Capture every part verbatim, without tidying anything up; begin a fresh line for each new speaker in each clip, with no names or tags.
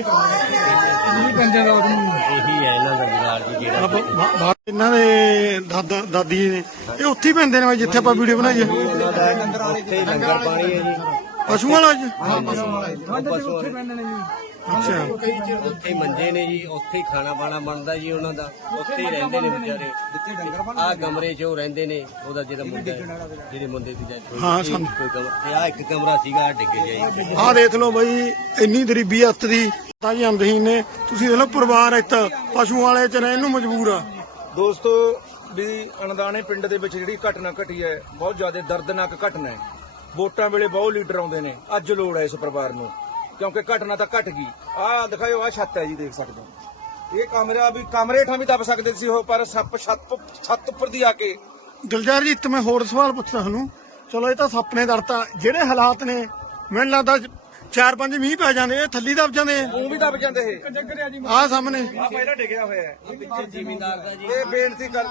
ਇਹੀ ਹੈ ਇਹਨਾਂ ਦਾ ਜੁਗਾੜ ਜੀ ਜਿਹੜਾ
ਇਹਨਾਂ ਦੇ ਦਾਦਾ ਦਾਦੀ ਨੇ ਇਹ ਉੱਥੇ ਹੀ ਪੈਂਦੇ ਨੇ ਜਿੱਥੇ ਆਪਾਂ ਵੀਡੀਓ ਬਣਾਈਏ।
ਉੱਥੇ ਲੰਗਰ ਪਾਣੀ ਹੈ ਜੀ
ਪਸ਼ੂਆਂ ਵਾਲਾ ਜੀ।
ਅੱਛਾ ਉੱਥੇ ਮੰਜੇ ਨੇ ਜੀ, ਉੱਥੇ ਹੀ ਖਾਣਾ ਪਾਣਾ ਬਣਦਾ ਜੀ ਉਹਨਾਂ ਦਾ, ਉੱਥੇ ਹੀ ਰਹਿੰਦੇ ਨੇ ਵਿਚਾਰੇ। ਆਹ ਕਮਰੇ 'ਚ ਉਹ ਰਹਿੰਦੇ ਨੇ, ਉਹਦਾ ਜਿਹੜਾ ਮੁੰਡਾ ਜਿਹੜੇ ਮੁੰਡੇ ਦੀ ਡੈਥ
ਹਾਂ
ਤੇ ਆਹ ਇੱਕ ਕਮਰਾ ਸੀਗਾ ਡਿੱਗੇ ਜਾਈ।
ਆਹ ਦੇਖ ਲਓ ਬਈ ਇੰਨੀ ਗਰੀਬੀ ਹੱਥ ਦੀ ਤਾਂ ਜੀ ਅੰਦਹੀਨ ਨੇ। ਤੁਸੀਂ ਦੇਖ ਲਓ ਪਰਿਵਾਰ ਇੱਥੇ ਪਸ਼ੂਆਂ ਵਾਲੇ 'ਚ ਰਹਿਣ ਨੂੰ ਮਜਬੂਰ ਆ।
ਦੋਸਤੋ ਵੀ ਅਣਦਾਣੇ ਪਿੰਡ ਦੇ ਵਿੱਚ ਜਿਹੜੀ ਘਟਨਾ ਘਟੀ ਹੈ ਬਹੁਤ ਜ਼ਿਆਦਾ ਦਰਦਨਾਕ ਘਟਨਾ ਹੈ। ਵੋਟਾਂ ਵੇਲੇ ਬਹੁਤ ਲੀਡਰ ਆਉਂਦੇ ਨੇ, ਅੱਜ ਲੋੜ ਹੈ ਇਸ ਪਰਿਵਾਰ ਨੂੰ ਕਿਉਂਕਿ ਘਟਨਾ ਤਾਂ ਘਟ ਗਈ। ਆਹ ਦਿਖਾਓ ਆਹ ਛੱਤ ਹੈ ਜੀ, ਦੇਖ ਸਕਦੇ ਹੋ ਇਹ ਕਮਰਾ ਵੀ ਕਮਰੇ ਠਾਂ ਵੀ ਦੱਬ ਸਕਦੇ ਸੀ ਉਹ, ਪਰ ਸੱਪ ਛੱਤ ਛੱਤ ਉੱਪਰ ਦੀ ਆ ਕੇ।
ਦਿਲਜਾਰ ਜੀ ਇੱਕ ਮੈਂ ਹੋਰ ਸਵਾਲ ਪੁੱਛਦਾ ਤੁਹਾਨੂੰ। ਚਲੋ ਇਹ ਤਾਂ ਸੱਪ ਨੇ ਦਰਤਾ, ਜਿਹੜੇ ਹਾਲਾਤ ਨੇ ਮੈਨੂੰ ਲੱਗਦਾ ਚਾਰ ਪੰਜ ਮੀਂਹ ਪੈ ਜਾਂਦੇ ਇਹ ਥੱਲੀ ਦਬ ਜਾਂਦੇ
ਉਹ ਵੀ ਦਬ ਜਾਂਦੇ ਇਹ।
ਆਹ ਸਾਹਮਣੇ
ਆਹ ਪਹਿਲਾਂ ਡਿੱਗਿਆ ਹੋਇਆ ਹੈ,
ਪਿੱਛੇ ਜ਼ਿਮੀਂਦਾਰ ਦਾ ਜੀ
ਇਹ ਬੇਨਤੀ ਕਰ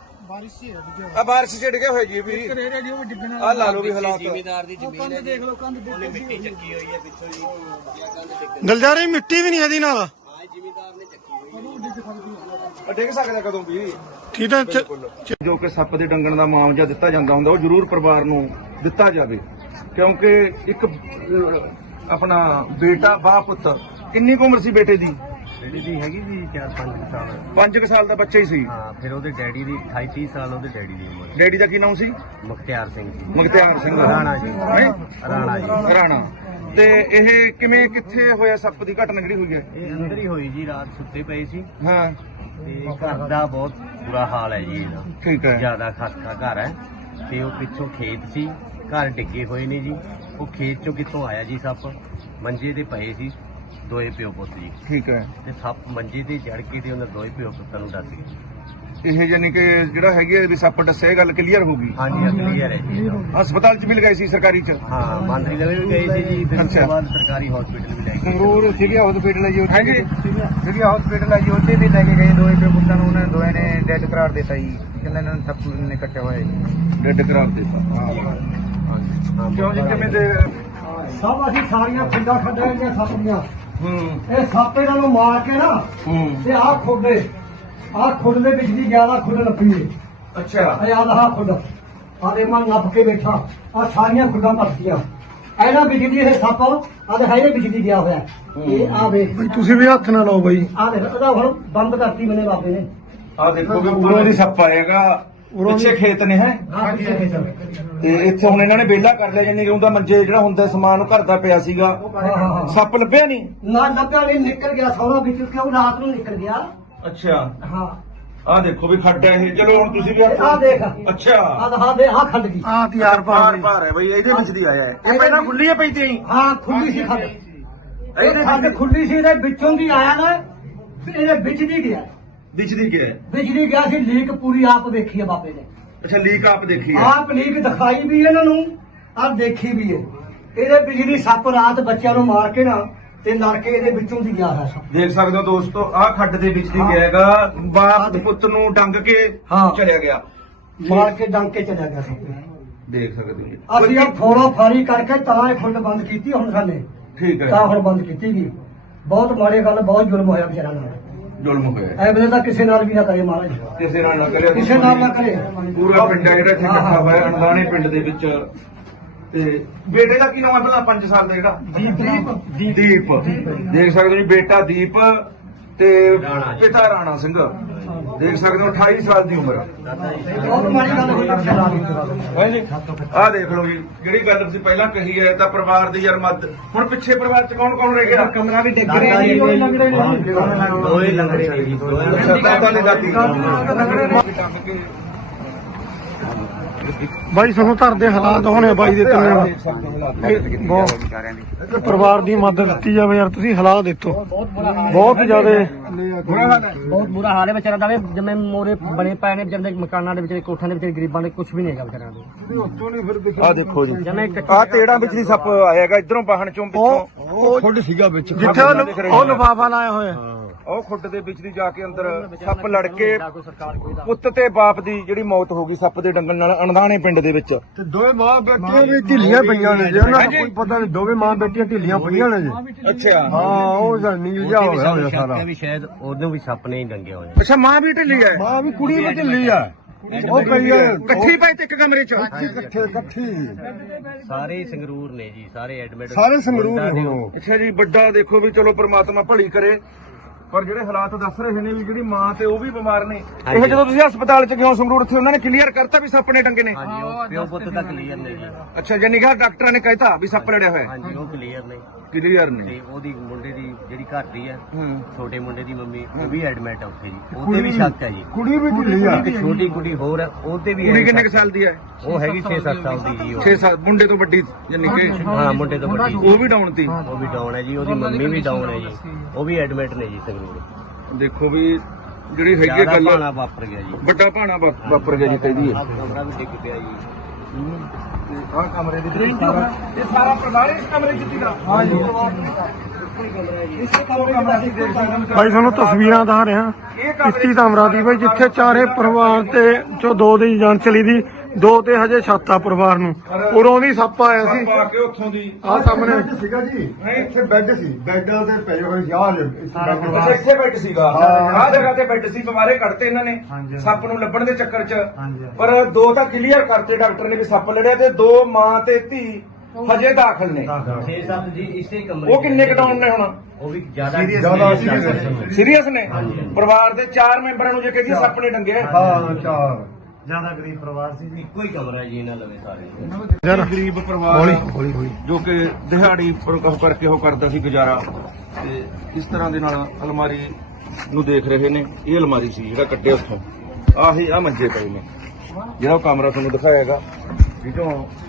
ਆ ਬਾਰਿਸ਼ ਚ ਡਿੱਗੇ ਹੋਏ ਜੀ ਵੀ। ਆਹ ਲਾ ਲਓ ਵੀ ਹਾਲਾਤ।
ਜ਼ਿਮੀਂਦਾਰ ਦੀ ਜ਼ਮੀਨ ਹੈ ਜੀ, ਉਹਨੇ ਮਿੱਟੀ ਚੱਕੀ ਹੋਈ ਹੈ ਪਿੱਛੋਂ ਜੀ।
ਦਿਲਜਾਰ ਜੀ ਮਿੱਟੀ ਵੀ ਨਹੀਂ ਇਹਦੀ ਨਾਲ
ਹਾਂ ਜ਼ਿਮੀਂਦਾਰ ਨੇ ਚੱਕੀ ਹੋਈ ਹੈ।
ਡਿੱਗ ਸਕਦਾ ਕਦੋਂ ਵੀ।
ਠੀਕ ਹੈ ਚ-
ਜੋ ਕਿ ਸੱਪ ਦੇ ਡੰਗਣ ਦਾ ਮੁਆਵਜ਼ਾ ਦਿੱਤਾ ਜਾਂਦਾ ਹੁੰਦਾ ਉਹ ਜ਼ਰੂਰ ਪਰਿਵਾਰ ਨੂੰ ਦਿੱਤਾ ਜਾਵੇ ਕਿਉਂਕਿ ਇੱਕ ਅਹ, ਆਪਣਾ ਬੇਟਾ ਬਾਪ ਪੁੱਤ। ਕਿੰਨੀ ਕੁ ਉਮਰ ਸੀ ਬੇਟੇ ਦੀ?
ਜਿਹੜੀ ਦੀ ਹੈਗੀ ਜੀ ਚਾਰ ਪੰਜ ਸਾਲ।
ਪੰਜ ਕੁ ਸਾਲ ਦਾ ਬੱਚਾ ਹੀ ਸੀ।
ਹਾਂ ਫਿਰ ਉਹਦੇ ਡੈਡੀ ਦੀ ਅਠਾਈ ਤੀਹ ਸਾਲ ਉਹਦੇ ਡੈਡੀ ਦੀ ਉਮਰ।
ਡੈਡੀ ਦਾ ਕੀ ਨਾਮ ਸੀ?
ਮੁਖਤਿਆਰ ਸਿੰਘ ਜੀ।
ਮੁਖਤਿਆਰ ਸਿੰਘ
ਰਾਣਾ ਜੀ।
ਨਹੀਂ?
ਰਾਣਾ ਜੀ।
ਰਾਣਾ। ਤੇ ਇਹ ਕਿਵੇਂ ਕਿੱਥੇ ਹੋਇਆ ਸੱਪ ਦੀ ਘਟਨਾ ਜਿਹੜੀ ਹੋਈ ਹੈ?
ਇਹ ਅੰਦਰ ਹੀ ਹੋਈ ਜੀ, ਰਾਤ ਸੁੱਤੇ ਪਏ ਸੀ
ਹਾਂ
ਤੇ ਘਰ ਦਾ ਬਹੁਤ ਬੁਰਾ ਹਾਲ ਹੈ ਜੀ ਇਹਦਾ।
ਠੀਕ ਹੈ।
ਜਿਆਦਾ ਖਸਤਾ ਘਰ ਹੈ ਤੇ ਉਹ ਪਿੱਛੋਂ ਖੇਤ ਸੀ, ਘਰ ਡਿੱਗੇ ਹੋਏ ਨੇ ਜੀ। ਉਹ ਖੇਤ ਚੋਂ ਕਿੱਥੋਂ ਆਇਆ ਜੀ ਸੱਪ, ਮੰਜੇ ਤੇ ਪਏ ਸੀ ਦੋਏ ਪਿਓ ਪੁੱਤ ਜੀ।
ਠੀਕ ਹੈ।
ਤੇ ਸੱਪ ਮੰਜੇ ਤੇ ਚੜ ਕੇ ਤੇ ਉਹਨਾਂ ਦੋਏ ਪਿਓ ਪੁੱਤਾਂ ਨੂੰ ਦੱਸ ਗਏ।
ਇਹ ਜਾਨੀ ਕਿ ਜਿਹੜਾ ਹੈਗੀ ਹੈ ਵੀ ਸੱਪ ਦੱਸਿਆ ਇਹ ਗੱਲ ਕਲੀਅਰ ਹੋ ਗਈ।
ਹਾਂਜੀ ਕਲੀਅਰ ਹੈ ਜੀ।
ਹਸਪਤਾਲ ਚ ਵੀ ਲਗਾਈ ਸੀ ਸਰਕਾਰੀ ਚ?
ਹਾਂ ਮੰਤਰੀ ਲਵੇ ਵੀ ਗਏ ਸੀ ਜੀ, ਫਿਰ ਉਸ
ਅੱਛਾ।
ਤੋਂ ਬਾਅਦ ਸਰਕਾਰੀ ਹਸਪੀਟਲ ਵੀ ਲੈ ਗਏ।
ਸੰਗਰੂਰ ਸਿਵਿਆ ਹਸਪੀਟਲ ਹੈ ਜੀ। ਹਾਂਜੀ
ਸਿਵਿਆ ਹਸਪੀਟਲ ਹੈ ਜੀ, ਉੱਥੇ ਵੀ ਲੈ ਕੇ ਗਏ ਦੋਏ ਪਿਓ ਪੁੱਤਾਂ ਨੂੰ। ਉਹਨਾਂ ਨੇ ਦੋਏ ਨੇ ਡੈਡ ਕਰਾਰ ਦਿੱਤਾ ਜੀ, ਕਹਿੰਦੇ ਇਹਨਾਂ ਨੂੰ ਸੱਪ ਨੇ ਕੱਟਿਆ ਹੋਇਆ ਜੀ।
ਡੈਡ ਕਰਾਰ ਦਿੱਤਾ।
ਹਾਂ
ਕਿਉਂ ਜੀ ਕਿਵੇਂ ਦੇ?
ਸਭ ਅਸੀਂ ਸਾਰੀਆਂ ਖਿੰਡਾਂ ਖੱਡਾਂ ਦੀਆਂ ਸੱਪ ਦੀਆਂ।
ਹੂੰ
ਇਹ ਸੱਪ ਇਹਨਾਂ ਨੂੰ ਮਾਰ ਕੇ ਨਾ
ਹੂੰ
ਤੇ ਆਹ ਖੁੱਡੇ ਆਹ ਖੁੱਡ ਦੇ ਵਿੱਚ ਦੀ ਗਿਆਰਾਂ ਖੁੱਡ ਲੱਪੀਏ।
ਅੱਛਾ।
ਇਹ ਆਹ ਆਹ ਖੁੱਡ ਆਦੇ ਮਨ ਨੱਪ ਕੇ ਬੈਠਾ। ਆਹ ਸਾਰੀਆਂ ਖੁੱਡਾਂ ਪੱਟੀਆਂ ਇਹਨਾਂ ਵਿੱਚ ਦੀ ਇਹ ਸੱਪ ਆਦੇ ਹੈ ਵਿੱਚ ਦੀ ਗਿਆ ਹੋਇਆ। ਇਹ ਆ ਵੇਖ ਤੁਸੀਂ ਵੀ ਹੱਥ ਨਾ ਲਾਓ ਬਈ। ਆਹ ਦੇਖ ਉਹਦਾ ਹੁਣ ਬੰਦ ਕਰਤੀ ਮੈਨੇ ਬਾਬੇ ਨੇ।
ਆਹ ਦੇਖੋ ਵੀ ਉੱਪਰੋਂ ਦੀ ਸੱਪ ਆਏਗਾ, ਪਿੱਛੇ ਖੇਤ ਨੇ। ਹੈ
ਆਹ ਪਿੱਛੇ ਖੇਤ
ਤੇ ਇੱਥੇ ਹੁਣ ਇਹਨਾਂ ਨੇ ਵਿਹਲਾ ਕਰ ਲਿਆ, ਜਾਨੀ ਕਿ ਉਹਦਾ ਮੰਜੇ ਜਿਹੜਾ ਹੁੰਦਾ ਸਮਾਨ ਉਹ ਘਰ ਦਾ ਪਿਆ ਸੀਗਾ।
ਹਾਂ ਹਾਂ
ਸੱਪ ਲੱਭਿਆ ਨਹੀਂ?
ਨਾ ਲੱਭਿਆ ਨਹੀਂ, ਨਿਕਲ ਗਿਆ ਸੌਰਾ ਵਿੱਚ ਕਿਉਂ ਰਾਤ ਨੂੰ ਨਿਕਲ ਗਿਆ।
ਅੱਛਾ।
ਹਾਂ
ਆਹ ਦੇਖੋ ਵੀ ਖੱਡ ਹੈ ਇਹ। ਚਲੋ ਹੁਣ ਤੁਸੀਂ ਵੀ
ਆਹ ਦੇਖ।
ਅੱਛਾ।
ਆਹ ਹਾਂ ਦੇ ਆਹ ਖੰਡ ਗਈ।
ਆਹ ਤਿਆਰ ਪਾਰ ਪਾਰ ਹੈ ਬਈ, ਇਹਦੇ ਵਿੱਚ ਦੀ ਆਇਆ ਹੈ। ਇਹ ਪਹਿਲਾਂ ਖੁੱਲੀ ਹੈ ਪਈ ਤੀ?
ਹਾਂ ਖੁੱਲੀ ਸੀ ਖੰਡ। ਇਹ ਖੰਡ ਖੁੱਲੀ ਸੀ, ਇਹਦੇ ਵਿੱਚੋਂ ਦੀ ਆਇਆ ਨਾ, ਫਿਰ ਇਹਦੇ ਵਿੱਚ ਦੀ ਗਿਆ।
ਵਿੱਚ ਦੀ ਗਿਆ?
ਵਿੱਚ ਦੀ ਗਿਆ ਸੀ। ਲੀਕ ਪੂਰੀ ਆਪ ਦੇਖੀ ਹੈ ਬਾਬੇ ਨੇ।
ਅੱਛਾ ਲੀਕ ਆਪ ਦੇਖੀ ਹੈ?
ਆਪ ਲੀਕ ਦਿਖਾਈ ਵੀ ਇਹਨਾਂ ਨੂੰ ਆਪ ਦੇਖੀ ਵੀ ਹੈ। ਇਹਦੇ ਬਿਜਲੀ ਸੱਪ ਰਾਤ ਬੱਚਿਆਂ ਨੂੰ ਮਾਰ ਕੇ ਨਾ ਤੇ ਲੜ ਕੇ ਇਹਦੇ ਵਿੱਚੋਂ ਦੀ ਗਿਆ ਹੈ ਸੱਪ।
ਦੇਖ ਸਕਦੇ ਹੋ ਦੋਸਤੋ, ਆਹ ਖੱਡ ਦੇ ਵਿੱਚ ਦੀ ਗਿਆ ਹੈਗਾ। ਬਾਪ ਪੁੱਤ ਨੂੰ ਡੰਗ ਕੇ
ਹਾਂ।
ਚਲਿਆ ਗਿਆ।
ਮਾਰ ਕੇ ਡੰਗ ਕੇ ਚਲਿਆ ਗਿਆ ਸੱਪ।
ਦੇਖ ਸਕਦੇ ਹੋ ਜੀ।
ਅਸੀਂ ਇਹ ਫੋੜਾ ਫਾਰੀ ਕਰਕੇ ਤਾਂ ਇਹ ਖੁੱਡ ਬੰਦ ਕੀਤੀ ਹੁਣ ਸਾਨੇ।
ਠੀਕ
ਤਾਂ
ਹੈ।
ਹੁਣ ਬੰਦ ਕੀਤੀ ਗਈ। ਬਹੁਤ ਮਾੜੀ ਗੱਲ, ਬਹੁਤ ਜ਼ੁਲਮ ਹੋਇਆ ਵਿਚਾਰਾਂ ਨਾਲ।
ਜ਼ੁਲਮ ਹੋਇਆ
ਐ ਵੇਲੇ ਤਾਂ ਕਿਸੇ ਨਾਲ ਵੀ ਨਾ ਕਰੇ ਮਹਾਰਾਜ,
ਕਿਸੇ ਨਾਲ ਨਾ ਕਰਿਆ।
ਕਿਸੇ ਨਾਲ ਨਾ ਕਰੇ।
ਪੂਰਾ ਪਿੰਡ ਹੈ ਜਿਹੜਾ ਇੱਥੇ ਇਕੱਠਾ ਹੋਇਆ ਅਣਦਾਣੇ ਪਿੰਡ ਦੇ ਵਿੱਚ। ਤੇ ਬੇਟੇ ਦਾ ਕੀ ਨਾਮ ਹੈ ਪਹਿਲਾਂ? ਪੰਜ ਸਾਲ ਦਾ ਜਿਹੜਾ ਦੀਪ। ਦੀਪ ਦੇਖ ਸਕਦੇ ਹੋ ਜੀ, ਬੇਟਾ ਦੀਪ ਤੇ ਪਿਤਾ ਰਾਣਾ ਸਿੰਘ। ਦੇਖ ਸਕਦੇ ਹੋ ਅਠਾਈ ਸਾਲ ਦੀ ਉਮਰ।
ਬਹੁਤ ਮਾੜੀ ਗੱਲ ਹੋਈ ਵਿਚਾਰਾਂ ਨਾਲ।
ਹਾਂਜੀ ਆਹ ਦੇਖ ਲਓ ਜੀ, ਜਿਹੜੀ ਗੱਲ ਤੁਸੀਂ ਪਹਿਲਾਂ ਕਹੀ ਹੈ ਤਾਂ ਪਰਿਵਾਰ ਦੀ ਯਾਰ ਮੱਦ। ਹੁਣ ਪਿੱਛੇ ਪਰਿਵਾਰ ਚ ਕੌਣ ਕੌਣ ਰਹਿ ਗਿਆ?
ਕਮਰਾ ਵੀ ਡਿੱਗ ਰਿਹਾ ਜੀ।
ਦੋਏ ਲੰਗੜੇ ਨੇ ਜੀ, ਦੋਏ
ਅੱਛਾ ਦਾਦਾ ਨੇ ਦਾਦੀ
ਬਾਈ ਤੁਹਾਨੂੰ ਘਰ ਦੇ ਹਾਲਾਤ ਹੋਣੇ ਬਾਈ ਦੇ ਤਿੰਨੇ ਬਹੁਤ ਪਰਿਵਾਰ ਦੀ ਮਦਦ ਦਿੱਤੀ ਜਾਵੇ ਯਾਰ। ਤੁਸੀਂ ਹਾਲਾਤ ਦੇਖੋ ਬਹੁਤ ਜ਼ਿਆਦਾ
ਬੁਰਾ ਹਾਲ ਹੈ।
ਬਹੁਤ ਬੁਰਾ ਹਾਲ ਹੈ ਵਿਚਾਰਾ ਦਾ। ਜਿਵੇਂ ਮੋਰੇ ਬਣੇ ਪਏ ਨੇ ਵਿਚਾਰੇ ਦੇ ਮਕਾਨਾਂ ਦੇ ਵਿੱਚ, ਕੋਠਾਂ ਦੇ ਵਿੱਚ, ਗਰੀਬਾਂ ਦੇ ਕੁਝ ਵੀ ਨਹੀਂ ਹੈਗਾ ਵਿਚਾਰਿਆਂ ਦੇ।
ਆਹ ਦੇਖੋ ਜੀ,
ਜਿਵੇਂ
ਆਹ ਤੇੜਾਂ ਵਿੱਚ ਦੀ ਸੱਪ ਆਏਗਾ ਇਧਰੋਂ ਬਾਹਣ ਚੋਂ ਪਿੱਛੋਂ।
ਉਹ ਖੁੱਡ ਸੀਗਾ ਵਿੱਚ ਜਿੱਥੇ ਉਹ ਲਿਫਾਫਾ ਲਾਇਆ ਹੋਇਆ।
ਉਹ ਖੁੱਡ ਦੇ ਵਿੱਚ ਦੀ ਜਾ ਕੇ ਅੰਦਰ ਸੱਪ ਲੜ ਕੇ ਪੁੱਤ ਤੇ ਬਾਪ ਦੀ ਜਿਹੜੀ ਮੌਤ ਹੋ ਗਈ ਸੱਪ ਦੇ ਡੰਗਣ ਨਾਲ ਅਣਦਾਣੇ ਪਿੰਡ ਦੇ ਵਿੱਚ।
ਤੇ ਦੋਵੇਂ ਮਾਂ ਬੇਟੀਆਂ ਵੀ ਢਿੱਲੀਆਂ ਪਈਆਂ ਨੇ ਜੀ, ਉਹਨਾਂ ਦਾ ਕੋਈ ਪਤਾ ਨਹੀਂ, ਦੋਵੇਂ ਮਾਂ ਬੇਟੀਆਂ ਢਿੱਲੀਆਂ ਪਈਆਂ ਨੇ ਜੀ।
ਅੱਛਾ
ਹਾਂ, ਉਹ ਜਾਂ ਨੀਲ ਜਾ ਹੋਇਆ ਹੋਇਆ ਸਾਰਾ।
ਵੀ ਸ਼ਾਇਦ ਉਹਨੂੰ ਵੀ ਸੱਪ ਨੇ ਹੀ ਡੰਗਿਆ ਹੋਇਆ।
ਅੱਛਾ, ਮਾਂ ਵੀ ਢਿੱਲੀ ਹੈ।
ਮਾਂ ਵੀ ਕੁੜੀ ਵੀ ਢਿੱਲੀ ਆ, ਉਹ ਪਈ ਆ
ਇਕੱਠੀ ਪਈ ਤੇ ਇੱਕ ਕਮਰੇ 'ਚ।
ਇਕੱਠੇ ਇਕੱਠੀ
ਸਾਰੇ ਹੀ ਸੰਗਰੂਰ ਨੇ ਜੀ, ਸਾਰੇ ਐਡਮਿਟ
ਸਾਰੇ ਸੰਗਰੂਰ ਨੇ ਉਹ।
ਅੱਛਾ ਜੀ, ਵੱਡਾ ਦੇਖੋ ਵੀ ਚਲੋ ਪ੍ਰਮਾਤਮਾ ਭਲੀ ਕਰੇ, ਪਰ ਜਿਹੜੇ ਹਾਲਾਤ ਦੱਸ ਰਹੇ ਨੇ ਵੀ ਜਿਹੜੀ ਮਾਂ ਤੇ ਉਹ ਵੀ ਬਿਮਾਰ ਨੇ। ਇਹ ਜਦੋਂ ਤੁਸੀਂ ਹਸਪਤਾਲ 'ਚ ਗਏ ਸੰਗਰੂਰ, ਉੱਥੇ ਉਹਨਾਂ ਨੇ ਕਲੀਅਰ ਕਰਤਾ ਵੀ ਸੱਪ ਨੇ ਡੰਗੇ ਨੇ।
ਹਾਂਜੀ, ਉਹ ਪਿਓ ਪੁੱਤ ਤਾਂ ਕਲੀਅਰ ਨੇ ਜੀ।
ਅੱਛਾ, ਜਾਨੀ ਕਿ ਡਾਕਟਰਾਂ ਨੇ ਕਹਿਤਾ ਵੀ ਸੱਪ ਲੜਿਆ ਹੋਇਆ।
ਹਾਂਜੀ, ਉਹ ਕਲੀਅਰ ਨੇ।
ਕਲੀਅਰ ਨੇ।
ਤੇ ਉਹਦੀ ਮੁੰਡੇ ਦੀ ਜਿਹੜੀ ਘਰ ਦੀ ਹੈ,
ਹੂੰ।
ਛੋਟੇ ਮੁੰਡੇ ਦੀ ਮੰਮੀ, ਉਹ ਵੀ ਐਡਮਿਟ ਹੈ ਉੱਥੇ ਜੀ। ਉਹਦੇ ਵੀ ਸ਼ੱਕ ਹੈ ਜੀ।
ਕੁੜੀ ਵੀ ਢਿੱਲੀ ਆ।
ਇੱਕ ਛੋਟੀ ਕੁੜੀ ਹੋਰ ਹੈ, ਉਹਦੇ ਵੀ
ਕੁੜੀ ਕਿੰਨੇ ਕੁ ਸਾਲ ਦੀ ਹੈ?
ਉਹ ਹੈਗੀ ਛੇ ਸੱਤ ਸਾਲ ਦੀ ਜੀ। ਉਹ
ਛੇ ਸਾਲ। ਮੁੰਡੇ ਤੋਂ ਵੱਡੀ ਜਾਨੀ ਕਿ
ਹਾਂ, ਮੁੰਡੇ ਤੋਂ ਵੱਡੀ।
ਉਹ ਵੀ ਡਾਊਨ ਤੀ।
ਉਹ ਵੀ ਡਾਊਨ ਹੈ ਜੀ, ਉਹਦੀ ਮੰਮੀ ਵੀ ਡਾਊਨ ਹੈ ਜੀ। ਉਹ ਵੀ ਐਡਮਿਟ ਨੇ ਜੀ ਸੰਗਰੂਰ।
ਦੇਖੋ ਵੀ ਜਿਹੜੀ ਹੈਗੀ
ਜ਼ਿਆਦਾ
ਗੱਲ
ਭਾਣਾ ਵਾਪਰ ਗਿਆ ਜੀ।
ਵੱਡਾ ਭਾਣਾ ਵਾ- ਵਾਪਰ ਗਿਆ ਜੀ ਕਹਿੰਦੀ ਹੈ।
ਆਹ ਕਮਰਾ ਵੀ ਡਿੱਗ ਪਿਆ ਜੀ।
ਆਹ ਕਮਰੇ ਦੇ ਵਿੱਚ ਸਾਰਾ ਇਹ ਸਾਰਾ ਪਰਿਵਾਰ ਇਸ ਕਮਰੇ 'ਚ ਸੀਗਾ। ਹਾਂ ਜੀ।
ਭਾਈ ਤੁਹਾਨੂੰ ਤਸਵੀਰਾਂ ਦਿਖਾ ਰਿਹਾ ਕਿਸ਼ਤੀ ਤਾਮਰਾ ਦੀ ਭਾਈ, ਜਿੱਥੇ ਚਾਰੇ ਪਰਿਵਾਰ ਤੇ ਚੋਂ ਦੋ ਦੀ ਜਾਨ ਚਲੀ ਦੀ, ਦੋ ਤੇ ਹਜੇ ਛਾਤਾ ਪਰਿਵਾਰ ਨੂੰ। ਉਰੋਂ ਦੀ ਸੱਪ ਆਇਆ ਸੀ
ਪਾ ਕੇ ਉੱਥੋਂ ਦੀ
ਆਹ ਸਾਹਮਣੇ।
ਸੀਗਾ ਜੀ, ਇੱਥੇ ਬੈੱਡ ਸੀ, ਬੈੱਡਾਂ ਤੇ ਪਏ ਹੋਏ ਸੀ। ਆਹ
ਅੱਛਾ, ਇੱਥੇ ਬੈੱਡ ਸੀਗਾ। ਆਹ ਜਗ੍ਹਾ ਤੇ ਬੈੱਡ ਸੀ, ਬਿਮਾਰੇ ਕੱਢਤੇ ਇਹਨਾਂ ਨੇ ਸੱਪ ਨੂੰ ਲੱਭਣ ਦੇ ਚੱਕਰ 'ਚ। ਪਰ ਦੋ ਤਾਂ ਕਲੀਅਰ ਕਰਤੇ ਡਾਕਟਰ ਨੇ ਵੀ ਸੱਪ ਲੜਿਆ, ਤੇ ਦੋ ਮਾਂ ਤੇ ਧੀ ਹਜੇ ਦਾਖਲ ਨੇ।
ਛੇ ਸੱਤ ਜੀ ਇਸੇ ਕਮਰੇ।
ਉਹ ਕਿੰਨੇ ਕੁ ਡਾਊਨ ਨੇ ਹੁਣ?
ਉਹ ਵੀ ਜ਼ਿਆਦਾ
ਜ਼ਿਆਦਾ
ਸੀਰੀਅਸ ਨੇ। ਪਰਿਵਾਰ ਦੇ ਚਾਰ ਮੈਂਬਰਾਂ ਨੂੰ ਜੇ ਕਹਿੰਦੀ ਸੱਪ ਨੇ ਡੰਗਿਆ।
ਹਾਂ, ਚਾਰ
ਜਿਆਦਾ ਗਰੀਬ ਪਰਿਵਾਰ ਸੀ।
ਇੱਕੋ ਹੀ ਕਮਰਾ ਜੀ ਇਹਨਾਂ ਲਵੇ ਸਾਰੇ।
ਯਾਰ
ਗਰੀਬ ਪਰਿਵਾਰ
ਹੌਲੀ ਹੌਲੀ ਹੌਲੀ।
ਜੋ ਕਿ ਦਿਹਾੜੀ ਪਰ ਕੰਮ ਕਰਕੇ ਉਹ ਕਰਦਾ ਸੀ ਗੁਜ਼ਾਰਾ, ਤੇ ਇਸ ਤਰ੍ਹਾਂ ਦੇ ਨਾਲ ਅਲਮਾਰੀ ਨੂੰ ਦੇਖ ਰਹੇ ਨੇ। ਇਹ ਅਲਮਾਰੀ ਸੀ ਜਿਹੜਾ ਕੱਢਿਆ ਉੱਥੋਂ। ਆਹੀ ਆ ਮੰਜੇ ਪਏ ਨੇ, ਜਿਹੜਾ ਉਹ ਕਮਰਾ ਤੁਹਾਨੂੰ ਦਿਖਾਇਆਗਾ ਵਿੱਚੋਂ।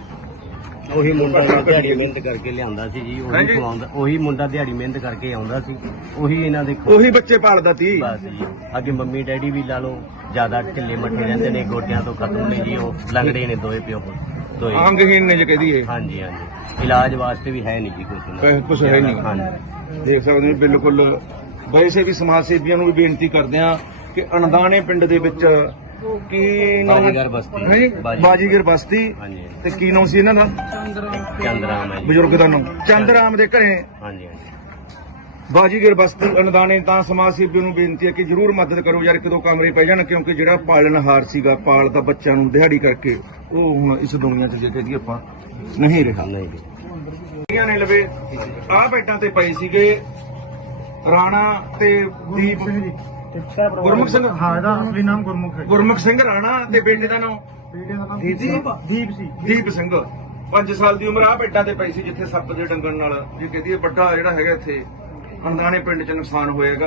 ਉਹੀ ਮੁੰਡਾ ਦਿਹਾੜੀ ਮਿਹਨਤ ਕਰਕੇ ਲਿਆਂਦਾ ਸੀ ਜੀ। ਉਹੀ
ਹਾਂਜੀ।
ਖਵਾਉਂਦਾ, ਉਹੀ ਮੁੰਡਾ ਦਿਹਾੜੀ ਮਿਹਨਤ ਕਰਕੇ ਆਉਂਦਾ ਸੀ। ਉਹੀ ਇਹਨਾਂ ਦੇ
ਉਹੀ ਬੱਚੇ ਪਾਲਦਾ ਤੀ।
ਬਸ ਜੀ। ਅੱਗੇ ਮੰਮੀ ਡੈਡੀ ਵੀ ਲਾ ਲਓ, ਜ਼ਿਆਦਾ ਢਿੱਲੇ ਮੱਠੇ ਰਹਿੰਦੇ ਨੇ, ਗੋਡਿਆਂ ਤੋਂ ਖਤਮ ਨੇ ਜੀ। ਉਹ ਲੰਗੜੇ ਨੇ ਦੋਏ ਪਿਓ ਪੁੱਤ, ਦੋਏ।
ਅੰਗਹੀਣ ਨੇ ਜੇ ਕਹਦੀਏ।
ਹਾਂਜੀ ਹਾਂਜੀ, ਇਲਾਜ ਵਾਸਤੇ ਵੀ ਹੈ ਨਹੀਂ ਜੀ ਕੁਝ।
ਕੁਛ ਹੈ ਨਹੀਂ।
ਹਾਂਜੀ।
ਦੇਖ ਸਕਦੇ ਹੋ ਬਿਲਕੁਲ। ਵੈਸੇ ਵੀ ਸਮਾਜ ਸੇਵੀਆਂ ਨੂੰ ਵੀ ਬੇਨਤੀ ਕਰਦੇ ਆ ਕਿ ਅਣਦਾਣੇ ਪਿੰਡ ਦੇ ਵਿੱਚ ਕੀ ਨਾਮ?
ਬਾਜੀਗਰ ਬਸਤੀ।
ਹਾਂਜੀ, ਬਾਜੀਗਰ ਬਸਤੀ।
ਹਾਂਜੀ।
ਤੇ ਕੀ ਨਾਮ ਸੀ ਇਹਨਾਂ ਦਾ?
ਚੰਦਰਾਮ ਹੈ ਜੀ।
ਬਜ਼ੁਰਗ ਦਾ ਨਾਮ ਚੰਦਰਾਮ ਦੇ ਘਰੇ
ਹਾਂਜੀ ਹਾਂਜੀ।
ਬਾਜੀਗਰ ਬਸਤੀ ਅਨਦਾਨੇ। ਤਾਂ ਸਮਾਜ ਸੇਵੀਆਂ ਨੂੰ ਬੇਨਤੀ ਹੈ ਕਿ ਜਰੂਰ ਮਦਦ ਕਰੋ ਯਾਰ, ਇੱਕ ਦੋ ਕਮਰੇ ਪੈ ਜਾਣ, ਕਿਉਂਕਿ ਜਿਹੜਾ ਪਾਲਣਹਾਰ ਸੀਗਾ, ਪਾਲਦਾ ਬੱਚਿਆਂ ਨੂੰ ਦਿਹਾੜੀ ਕਰਕੇ, ਉਹ ਹੁਣ ਇਸ ਦੁਨੀਆ 'ਚ ਜੇ ਕਹਦੀ ਆਪਾਂ ਨਹੀਂ ਰਿਹਾ।
ਨਹੀਂ ਜੀ।
ਇਹਨਾਂ ਨੇ ਲਵੇ ਆਹ ਬੈਡਾਂ ਤੇ ਪਏ ਸੀਗੇ ਰਾਣਾ ਤੇ ਦੀਪ ਗੁਰਮੁਖ ਸਿੰਘ।
ਹਾਂ, ਇਹਦਾ ਅਸਲੀ ਨਾਮ ਗੁਰਮੁਖ ਹੈ।
ਗੁਰਮੁਖ ਸਿੰਘ ਰਾਣਾ ਤੇ ਬੇਟੇ ਦਾ ਨਾਮ
ਬੇਟੇ ਦਾ ਨਾਮ
ਦੀਪ
ਦੀਪ ਸੀ।
ਦੀਪ ਸਿੰਘ। ਪੰਜ ਸਾਲ ਦੀ ਉਮਰ। ਆ ਬੈਡਾਂ ਤੇ ਪਈ ਸੀ ਜਿੱਥੇ ਸੱਪ ਦੇ ਡੰਗਣ ਨਾਲ ਜੇ ਕਹਦੀ ਵੱਡਾ ਜਿਹੜਾ ਹੈਗਾ ਇੱਥੇ ਅਣਦਾਣੇ ਪਿੰਡ 'ਚ ਨੁਕਸਾਨ ਹੋਏਗਾ।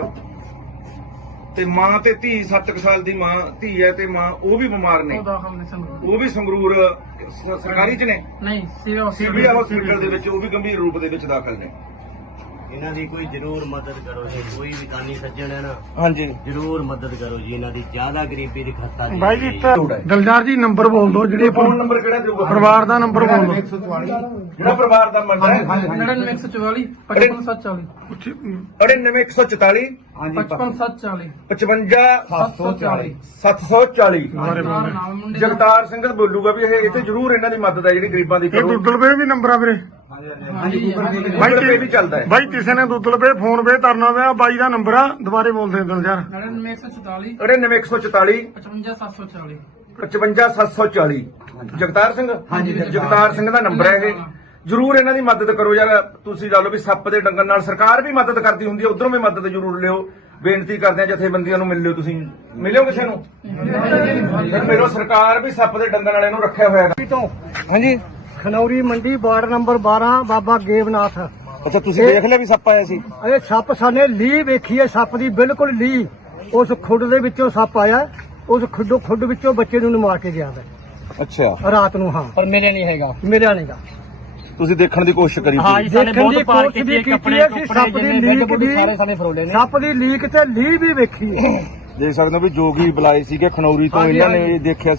ਤੇ ਮਾਂ ਤੇ ਧੀ, ਸੱਤ ਕੁ ਸਾਲ ਦੀ ਮਾਂ ਧੀ ਹੈ ਤੇ ਮਾਂ, ਉਹ ਵੀ ਬਿਮਾਰ ਨੇ। ਉਹ ਵੀ ਸੰਗਰੂਰ ਸ- ਸਰਕਾਰੀ 'ਚ ਨੇ,
ਨਹੀਂ
ਸਿਵਲ ਹਸਪੀਟਲ ਦੇ ਵਿੱਚ। ਉਹ ਵੀ ਗੰਭੀਰ ਰੂਪ ਦੇ ਵਿੱਚ ਦਾਖਲ ਨੇ।
ਇਹਨਾਂ ਦੀ ਕੋਈ ਜ਼ਰੂਰ ਮਦਦ ਕਰੋ ਜੀ। ਕੋਈ ਵੀ ਦਾਨੀ ਸੱਜਣ ਹੈ ਨਾ,
ਹਾਂਜੀ,
ਜ਼ਰੂਰ ਮਦਦ ਕਰੋ ਜੀ। ਇਹਨਾਂ ਦੀ ਜ਼ਿਆਦਾ ਗਰੀਬੀ ਦੀ ਖਸਤਾ ਜੀ।
ਭਾਈ ਜੀ ਦਲਜਾਰ ਜੀ ਨੰਬਰ ਬੋਲ ਦਿਓ, ਜਿਹੜੇ
ਫੋਨ ਨੰਬਰ ਕਿਹੜਾ ਦੇਊਗਾ?
ਪਰਿਵਾਰ ਦਾ ਨੰਬਰ ਬੋਲ ਦਿਓ।
ਜਿਹੜਾ ਪਰਿਵਾਰ ਦਾ ਨੰਬਰ ਹੈ
ਨੜਿਨਵੇਂ ਇੱਕ ਸੌ ਚੁਤਾਲੀ ਪਚਪਨ ਸੱਤ ਚਾਲੀ
ਨੜਿਨਵੇਂ ਇੱਕ ਸੌ ਚੁਤਾਲੀ
ਪਚਪਨ ਸੱਤ ਚਾਲੀ
ਪਚਵੰਜਾ
ਸੱਤ ਸੌ ਚਾਲੀ।
ਸੱਤ ਸੌ ਚਾਲੀ।
ਨਾਮ ਮੁੰਡੇ ਦਾ।
ਜਗਤਾਰ ਸਿੰਘ ਬੋਲੂਗਾ ਵੀ ਇਹ ਇੱਥੇ ਜ਼ਰੂਰ ਇਹਨਾਂ ਦੀ ਮਦਦ ਹੈ ਜਿਹੜੀ ਗਰੀਬਾਂ ਦੀ
ਇਹ
ਕਰੋ।
ਦੁੱਦਲ ਪੇ ਵੀ ਨੰਬਰ ਆ ਵੀਰੇ।
ਹਾਂਜੀ
ਗੂਗਲ ਪੇ ਵੀ ਚੱਲਦਾ ਹੈ।
ਭਾਈ ਕਿਸੇ ਨੇ ਦੁੱਦਲ ਪੇ ਫੋਨ ਪੇ ਕਰਨਾ ਹੋਇਆ, ਬਾਈ ਦਾ ਨੰਬਰ ਆ, ਦੁਬਾਰੇ ਬੋਲਦੇ ਦਲਜਾਰ।
ਨੜਿਨਵੇਂ ਇੱਕ ਸੌ ਚੁਤਾਲੀ
ਨੜਿਨਵੇਂ ਇੱਕ ਸੌ ਚੁਤਾਲੀ
ਪਚਵੰਜਾ ਸੱਤ ਸੌ ਚਾਲੀ।
ਪਚਵੰਜਾ ਸੱਤ ਸੌ ਚਾਲੀ। ਜਗਤਾਰ ਸਿੰਘ। ਜਗਤਾਰ ਸਿੰਘ ਦਾ ਨੰਬਰ ਹੈ ਇਹ। ਜ਼ਰੂਰ ਇਹਨਾਂ ਦੀ ਮਦਦ ਕਰੋ ਯਾਰ। ਤੁਸੀਂ ਲਾ ਲਓ ਵੀ ਸੱਪ ਦੇ ਡੰਗਣ ਨਾਲ ਸਰਕਾਰ ਵੀ ਮਦਦ ਕਰਦੀ ਹੁੰਦੀ ਹੈ, ਉਧਰੋਂ ਵੀ ਮਦਦ ਜ਼ਰੂਰ ਲਿਓ। ਬੇਨਤੀ ਕਰਦੇ ਆ ਜਥੇਬੰਦੀਆਂ ਨੂੰ ਮਿਲ ਲਿਓ। ਤੁਸੀਂ ਮਿਲਿਓ ਕਿਸੇ ਨੂੰ? ਫਿਰ ਮਿਲੋ। ਸਰਕਾਰ ਵੀ ਸੱਪ ਦੇ ਡੰਗਣ ਵਾਲਿਆਂ ਨੂੰ ਰੱਖਿਆ ਹੋਇਆ ਹੈ।
ਤੋਂ
ਹਾਂਜੀ।
ਖਨੌਰੀ ਮੰਡੀ ਵਾਰਡ ਨੰਬਰ ਬਾਰਾਂ, ਬਾਬਾ ਗੇਵਨਾਥ।
ਅੱਛਾ, ਤੁਸੀਂ ਦੇਖ ਲਿਆ ਵੀ ਸੱਪ ਆਇਆ ਸੀ?
ਇਹ ਸੱਪ ਸਾਨੇ ਲੀ ਵੇਖੀ ਹੈ, ਸੱਪ ਦੀ ਬਿਲਕੁਲ ਲੀ। ਉਸ ਖੁੱਡ ਦੇ ਵਿੱਚੋਂ ਸੱਪ ਆਇਆ, ਉਸ ਖੁੱਡੋ ਖੁੱਡ ਵਿੱਚੋਂ ਬੱਚੇ ਨੂੰ ਮਾਰ ਕੇ ਗਿਆ ਵਾ
ਅੱਛਾ,
ਰਾਤ ਨੂੰ। ਹਾਂ,
ਪਰ ਮੇਰੇ ਨਹੀਂ ਹੈਗਾ।
ਮਿਲਿਆ ਨਹੀਂਗਾ।
ਤੁਸੀਂ ਦੇਖਣ ਦੀ ਕੋਸ਼ਿਸ਼ ਕਰੀ
ਹਾਂ
ਸੀ?
ਜੀ, ਸਾਡੇ
ਦੇਖਣ
ਬਹੁਤ
ਦੀ
ਪਾਰ
ਕੋਸ਼ਿਸ਼
ਕੀਤੀ,
ਵੀ ਕੀਤੀ
ਕੱਪੜੇ
ਹੈ, ਅਸੀਂ ਸੱਪ ਦੀ ਲੀਕ ਵੀ
ਸਾਰੇ ਸਾਡੇ ਫਰੋਲੇ ਨੇ।
ਸੱਪ ਦੀ ਲੀਕ ਤੇ ਲੀ ਵੀ ਵੇਖੀ ਹੈ।
ਦੇਖ ਸਕਦੇ ਹੋ ਵੀ ਜੋਗੀ ਬੁਲਾਏ ਸੀਗੇ ਖਨੌਰੀ ਤੋਂ।
ਹਾਂਜੀ,
ਇਹਨਾਂ ਨੇ
ਹਾਂਜੀ।
ਇਹ ਦੇਖਿਆ ਸੀ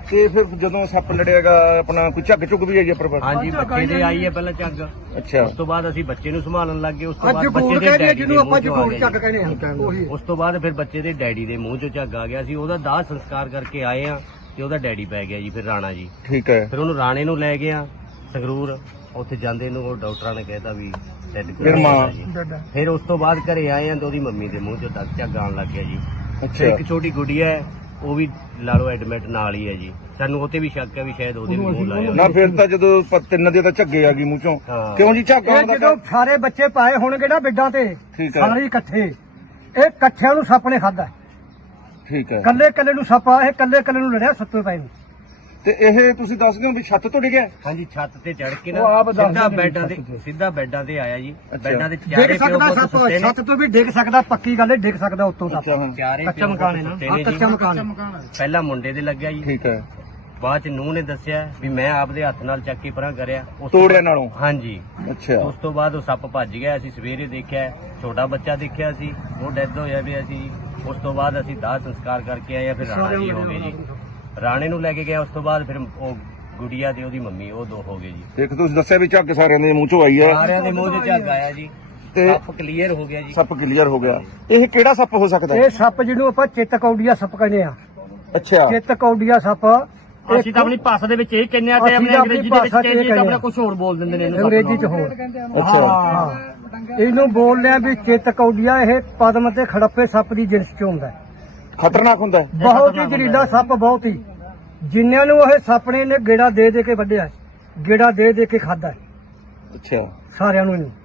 ਤੇ ਫਿਰ ਜਦੋਂ ਸੱਪ ਲੜਿਆਗਾ ਆਪਣਾ ਕੋਈ ਝੱਗ ਝੁੱਗ ਵੀ ਆਈ ਹੈ ਪਰਿਵਾਰ?
ਹਾਂਜੀ ਬੱਚੇ ਦੇ ਆਈ ਹੈ ਪਹਿਲਾਂ ਝੱਗ,
ਅੱਛਾ।
ਉਸ ਤੋਂ ਬਾਅਦ ਅਸੀਂ ਬੱਚੇ ਨੂੰ ਸੰਭਾਲਣ ਲੱਗ ਗਏ। ਉਸ ਤੋਂ
ਅੱਜ
ਬਾਅਦ ਬੱਚੇ
ਗੋਲ
ਦੇ
ਕਹਿੰਦੇ
ਡੈਡੀ ਦੇ
ਜਿਹਨੂੰ ਆਪਾਂ
ਮੂੰਹ ਚੋਂ ਆ
ਜਗੋਲ
ਗਿਆ
ਚੱਕ ਕਹਿੰਦੇ ਹਾਂ ਉਹੀ
ਜੀ। ਉਸ ਤੋਂ ਬਾਅਦ ਫਿਰ ਬੱਚੇ ਦੇ ਡੈਡੀ ਦੇ ਮੂੰਹ ਚੋਂ ਝੱਗ ਆ ਗਿਆ ਸੀ, ਉਹਦਾ ਦਾਹ ਸੰਸਕਾਰ ਕਰਕੇ ਆਏ ਆ ਤੇ ਉਹਦਾ ਡੈਡੀ ਪੈ ਗਿਆ ਜੀ ਫਿਰ ਰਾਣਾ ਜੀ।
ਠੀਕ ਹੈ।
ਫਿਰ ਉਹਨੂੰ ਰਾਣੇ ਨੂੰ ਲੈ ਗਿਆ ਸੰਗਰੂਰ, ਉੱਥੇ ਜਾਂਦੇ ਨੂੰ ਉਹ ਡਾਕਟਰਾਂ ਨੇ ਕਹਿਤਾ ਵੀ ਡੈਡ
ਫਿਰ ਮਾਂ
ਫਿਰ ਉਸ ਤੋਂ ਬਾਅਦ ਘਰੇ ਆਏ ਆ ਤੇ ਉਹਦੀ ਮੰਮੀ ਦੇ ਮੂੰਹ ਚੋਂ ਦਾਗ ਝੱਗ ਆਉਣ ਲੱਗ ਗਿਆ ਜੀ। ਫਿਰ
ਅੱਛਾ।
ਇੱਕ ਛੋਟੀ ਗੁੱਡੀਆ ਹੈ ਉਹ ਵੀ ਲਾ ਲਓ ਐਡਮਿਟ ਨਾਲ ਹੀ ਹੈ ਜੀ। ਸਾਨੂੰ ਉਹਤੇ ਵੀ ਸ਼ੱਕ ਹੈ ਵੀ ਸ਼ਾਇਦ ਉਹਦੇ ਵੀ ਮੂੰਹ ਲਾਇਆ
ਨਾ ਫਿਰ ਤਾਂ ਜਦੋਂ ਪ- ਤਿੰਨ ਦੇ ਤਾਂ ਝੱਗੇ ਆ ਗਈ ਮੂੰਹ ਚੋਂ।
ਹਾਂ।
ਕਿਉਂ ਜੀ ਝੱਗ
ਇਹ
ਆਉਂਦਾ
ਜਦੋਂ ਸਾਰੇ ਬੱਚੇ ਪਾਏ ਹੋਣਗੇ ਨਾ ਬਿੱਡਾਂ ਤੇ
ਠੀਕ ਹੈ।
ਸਾਰੇ ਇਕੱਠੇ, ਇਹ ਇਕੱਠਿਆਂ ਨੂੰ ਸੱਪ ਨੇ ਖਾਦਾ।
ਠੀਕ ਹੈ।
ਕੱਲੇ ਕੱਲੇ ਨੂੰ ਸੱਪ ਆ, ਇਹ ਕੱਲੇ ਕੱਲੇ ਨੂੰ ਲੜਿਆ ਸੁੱਤੇ ਪਏ ਨੂੰ।
ਤੇ ਇਹ ਤੁਸੀਂ ਦੱਸਦੇ ਹੋ ਵੀ ਛੱਤ ਤੋਂ ਡਿੱਗਿਆ?
ਹਾਂਜੀ ਛੱਤ ਤੇ ਚੜ ਕੇ
ਉਹ ਆਪ
ਨਾ
ਦੱਸਦੇ
ਸਿੱਧਾ
ਨੇ
ਬੈਡਾਂ ਤੇ
ਛੱਤ ਤੇ।
ਸਿੱਧਾ ਬੈਡਾਂ ਤੇ ਆਇਆ ਜੀ।
ਅੱਛਾ।
ਬੈਡਾਂ ਦੇ
ਡਿੱਗ
ਚਾਰੇ ਪਿਓ
ਸਕਦਾ
ਪੁੱਤ
ਸੱਪ,
ਸੁੱਤੇ ਨੇ।
ਛੱਤ ਤੋਂ ਵੀ ਡਿੱਗ ਸਕਦਾ, ਪੱਕੀ ਗੱਲ ਹੈ, ਡਿੱਗ ਸਕਦਾ ਉੱਤੋਂ ਸੱਪ।
ਅੱਛਾ ਹਾਂ।
ਚਾਰੇ
ਕੱਚਾ
ਪਿਓ
ਮਕਾਨ ਹੈ
ਪੁੱਤ
ਨਾ,
ਸੁੱਤੇ
ਆਹ
ਨੇ
ਕੱਚਾ
ਜੀ।
ਮਕਾਨ ਹੈ।
ਪਹਿਲਾਂ ਮੁੰਡੇ ਦੇ ਲੱਗਿਆ ਜੀ,
ਠੀਕ ਹੈ।
ਬਾਅਦ ਚ ਨੂੰਹ ਨੇ ਦੱਸਿਆ ਵੀ ਮੈਂ ਆਪਦੇ ਹੱਥ ਨਾਲ ਚੱਕ ਕੇ ਪਰਾਂ ਕਰਿਆ। ਉਸ ਤੋਂ
ਤੋੜਿਆ
ਬਾਅਦ-
ਨਾਲੋਂ?
ਹਾਂਜੀ।
ਅੱਛਾ।
ਉਸ ਤੋਂ ਬਾਅਦ ਉਹ ਸੱਪ ਭੱਜ ਗਿਆ। ਅਸੀਂ ਸਵੇਰੇ ਦੇਖਿਆ, ਛੋਟਾ ਬੱਚਾ ਦੇਖਿਆ ਸੀ, ਉਹ ਡੈਥ ਹੋਇਆ ਪਿਆ ਸੀ। ਉਸ ਤੋਂ ਬਾਅਦ ਅਸੀਂ ਦਾਹ ਸੰਸਕਾਰ ਕਰਕੇ ਆਏ ਆ, ਫਿਰ ਰਾਣਾ ਜੀ ਹੋ ਗਏ ਜੀ। ਰਾਣੇ ਨੂੰ ਲੈ ਕੇ ਗਿਆ। ਉਸ ਤੋਂ ਬਾਅਦ ਫਿਰ ਉਹ ਗੁੜੀਆ ਤੇ ਉਹਦੀ ਮੰਮੀ ਉਹ ਦੋ ਹੋ ਗਏ ਜੀ।
ਦੇਖ ਤੁਸੀਂ ਦੱਸਿਆ ਵੀ ਝੱਗ ਸਾਰਿਆਂ ਦੇ ਮੂੰਹ ਚੋਂ ਆਈ ਆ
ਸਾਰਿਆਂ ਦੇ ਮੂੰਹ 'ਚ ਝੱਗ ਆਇਆ ਜੀ।
ਤੇ
ਸੱਪ ਕਲੀਅਰ ਹੋ ਗਿਆ ਜੀ।
ਸੱਪ ਕਲੀਅਰ ਹੋ ਗਿਆ। ਇਹ ਕਿਹੜਾ ਸੱਪ ਹੋ ਸਕਦਾ ਹੈ?
ਇਹ ਸੱਪ ਜਿਹਨੂੰ ਆਪਾਂ ਚਿੱਤਕੌਡੀਆ ਸੱਪ ਕਹਿੰਦੇ ਆ,
ਅੱਛਾ।
ਚਿੱਤਕੌਡੀਆ ਸੱਪ
ਅਸੀਂ ਤਾਂ ਆਪਣੀ ਭਾਸ਼ਾ ਦੇ ਵਿੱਚ ਇਹ ਕਹਿੰਦੇ ਆ ਤੇ
ਅਸੀਂ
ਆਪਣੀ
ਤਾਂ
ਅੰਗਰੇਜ਼ੀ ਦੇ ਵਿੱਚ
ਭਾਸ਼ਾ 'ਚ ਇਹ
ਕਹਿੰਦੇ ਆ, ਆਪਣਾ
ਕਹਿੰਦੇ
ਕੁਝ ਹੋਰ ਬੋਲ ਦਿੰਦੇ ਨੇ ਇਹਨੂੰ।
ਅੰਗਰੇਜ਼ੀ ਚ ਹੋਰ।
ਅੱਛਾ।
ਹਾਂ, ਇਹਨੂੰ ਬੋਲਦੇ ਆ ਵੀ ਚਿੱਤਕੌਡੀਆ। ਇਹ ਪਦਮ ਤੇ ਖੜੱਪੇ ਸੱਪ ਦੀ ਜਿਨਸ ਚ ਹੁੰਦਾ ਹੈ।
ਖਤਰਨਾਕ ਹੁੰਦਾ ਹੈ?
ਬਹੁਤ ਹੀ ਜ਼ਹਿਰੀਲਾ ਸੱਪ, ਬਹੁਤ ਹੀ। ਜਿਨ੍ਹਾਂ ਨੂੰ ਇਹ ਸੱਪ ਨੇ ਇਹਨੇ ਗੇੜਾ ਦੇ ਦੇ ਕੇ ਵੱਢਿਆ, ਗੇੜਾ ਦੇ ਦੇ ਕੇ ਖਾਦਾ
ਅੱਛਾ।
ਸਾਰਿਆਂ ਨੂੰ ਇਹਨੂੰ।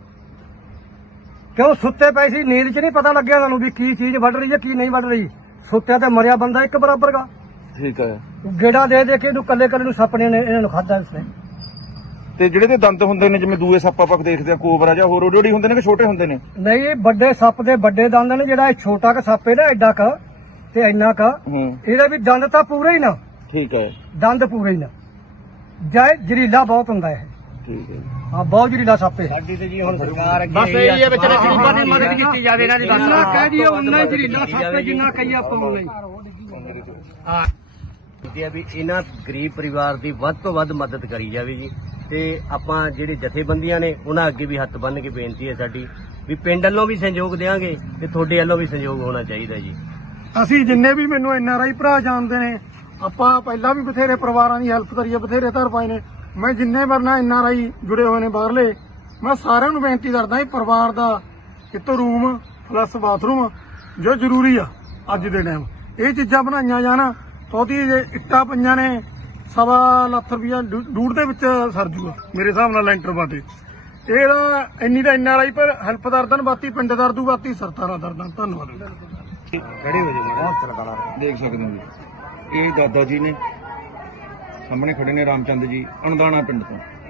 ਕਿਉਂ ਸੁੱਤੇ ਪਏ ਸੀ, ਨੀਂਦ ਚ ਨਹੀਂ ਪਤਾ ਲੱਗਿਆ ਤੁਹਾਨੂੰ ਵੀ ਕੀ ਚੀਜ਼ ਵੱਢ ਰਹੀ ਹੈ ਕੀ ਨਹੀਂ ਵੱਢ ਰਹੀ। ਸੁੱਤਿਆ ਤੇ ਮਰਿਆ ਬੰਦਾ ਇੱਕ ਬਰਾਬਰ ਦਾ।
ਠੀਕ ਹੈ।
ਗੇੜਾ ਦੇ ਦੇ ਕੇ ਇਹਨੂੰ ਕੱਲੇ ਕੱਲੇ ਨੂੰ ਸੱਪ ਨੇ ਇਹਨਾਂ ਨੂੰ ਖਾਦਾ ਇਸਨੇ।
ਤੇ ਜਿਹੜੇ ਦੇ ਦੰਦ ਹੁੰਦੇ ਨੇ ਜਿਵੇਂ ਦੂਏ ਸੱਪ ਆਪਾਂ ਦੇਖਦੇ ਆ, ਕੋਬਰਾ ਜਾਂ ਹੋਰ ਉਹੜੀ ਹੁੰਦੇ ਨੇ ਕਿ ਛੋਟੇ ਹੁੰਦੇ ਨੇ?
ਨਹੀਂ, ਇਹ ਵੱਡੇ ਸੱਪ ਦੇ ਵੱਡੇ ਦੰਦ ਨੇ। ਜਿਹੜਾ ਇਹ ਛੋਟਾ ਕ ਸੱਪ ਹੈ ਨਾ, ਐਡਾ ਕ ਤੇ ਇੰਨਾ ਕ,
ਹੂੰ।
ਇਹਦੇ ਵੀ ਦੰਦ ਤਾਂ ਪੂਰੇ ਹੀ ਨਾ,
ਠੀਕ ਹੈ।
ਦੰਦ ਪੂਰੇ ਹੀ ਨਾ। ਜਾਇ ਜ਼ਹਿਰੀਲਾ ਬਹੁਤ ਹੁੰਦਾ ਇਹ।
ਠੀਕ ਹੈ।
ਹਾਂ, ਬਹੁਤ ਜ਼ਹਿਰੀਲਾ ਸੱਪ ਹੈ।
ਸਾਡੀ ਤੇ ਜੀ ਹੁਣ ਸਰਕਾਰ ਅੱਗੇ
ਬਸ ਇਹ ਹੀ ਹੈ ਵਿਚਾਰੇ ਗਰੀਬਾਂ ਦੀ ਮਦਦ ਕੀਤੀ ਜਾਵੇ ਇਹਨਾਂ ਦੀ ਬਸ।
ਜਿੰਨਾ ਕਹਿ ਦਈਏ ਉਨਾ ਹੀ ਜ਼ਹਿਰੀਲਾ ਸੱਪ ਹੈ, ਜਿੰਨਾ ਕਹੀਏ ਆਪਾਂ ਉਨਾ ਹੀ।
ਕੀਤੀ ਹੈ ਵੀ ਇਹਨਾਂ ਗਰੀਬ ਪਰਿਵਾਰ ਦੀ ਵੱਧ ਤੋਂ ਵੱਧ ਮਦਦ ਕਰੀ ਜਾਵੇ ਜੀ। ਤੇ ਆਪਾਂ ਜਿਹੜੇ ਜਥੇਬੰਦੀਆਂ ਨੇ ਉਹਨਾਂ ਅੱਗੇ ਵੀ ਹੱਥ ਬੰਨ੍ਹ ਕੇ ਬੇਨਤੀ ਹੈ ਸਾਡੀ ਵੀ ਪਿੰਡ ਵੱਲੋਂ ਵੀ ਸਹਿਯੋਗ ਦੇਵਾਂਗੇ ਤੇ ਤੁਹਾਡੇ ਵੱਲੋਂ ਵੀ ਸਹਿਯੋਗ ਹੋਣਾ ਚਾਹੀਦਾ ਜੀ।
ਅਸੀਂ ਜਿੰਨੇ ਵੀ ਮੈਨੂੰ ਐਨ ਆਰ ਆਈ ਭਰਾ ਜਾਣਦੇ ਨੇ, ਆਪਾਂ ਪਹਿਲਾਂ ਵੀ ਬਥੇਰੇ ਪਰਿਵਾਰਾਂ ਦੀ ਹੈਲਪ ਕਰੀ ਹੈ, ਬਥੇਰੇ ਧਰ ਪਾਏ ਨੇ। ਮੈਂ ਜਿੰਨੇ ਵਰਨਾ ਐਨ ਆਰ ਆਈ ਜੁੜੇ ਹੋਏ ਨੇ ਬਾਹਰਲੇ, ਮੈਂ ਸਾਰਿਆਂ ਨੂੰ ਬੇਨਤੀ ਕਰਦਾ ਇਹ ਪਰਿਵਾਰ ਦਾ ਇੱਕ ਰੂਮ ਪਲੱਸ ਬਾਥਰੂਮ ਜੋ ਜ਼ਰੂਰੀ ਆ ਅੱਜ ਦੇ ਟਾਈਮ, ਇਹ ਚੀਜ਼ਾਂ ਬਣਾਈਆਂ ਜਾਣ। ਉਹਦੀ ਇੱਟਾਂ ਪਈਆਂ ਨੇ ਸਵਾ ਲੱਖ ਰੁਪਇਆ ਡੂਢ ਦੇ ਵਿੱਚ ਸਰ ਜੂਗਾ ਮੇਰੇ ਹਿਸਾਬ ਨਾਲ ਲੈਂਟਰ ਬਾਤੇ। ਇਹਦਾ ਇੰਨੀ ਤਾਂ ਐਨ ਆਰ ਆਈ ਪਰ ਹੈਲਪ ਦਰਦਨ ਬਾਤੀ ਪਿੰਡ ਦਰਦੂ ਬਾਤੀ ਸਰਤਾਰਾ ਦਰਦਨ। ਧੰਨਵਾਦ।
ਖੜੇ ਹੋ ਜਾਓ। ਦੇਖ ਸਕਦੇ ਹੋ ਜੀ, ਇਹ ਦਾਦਾ ਜੀ ਨੇ ਸਾਹਮਣੇ ਖੜੇ ਨੇ, ਰਾਮਚੰਦ ਜੀ, ਅਣਦਾਣਾ ਪਿੰਡ ਤੋਂ।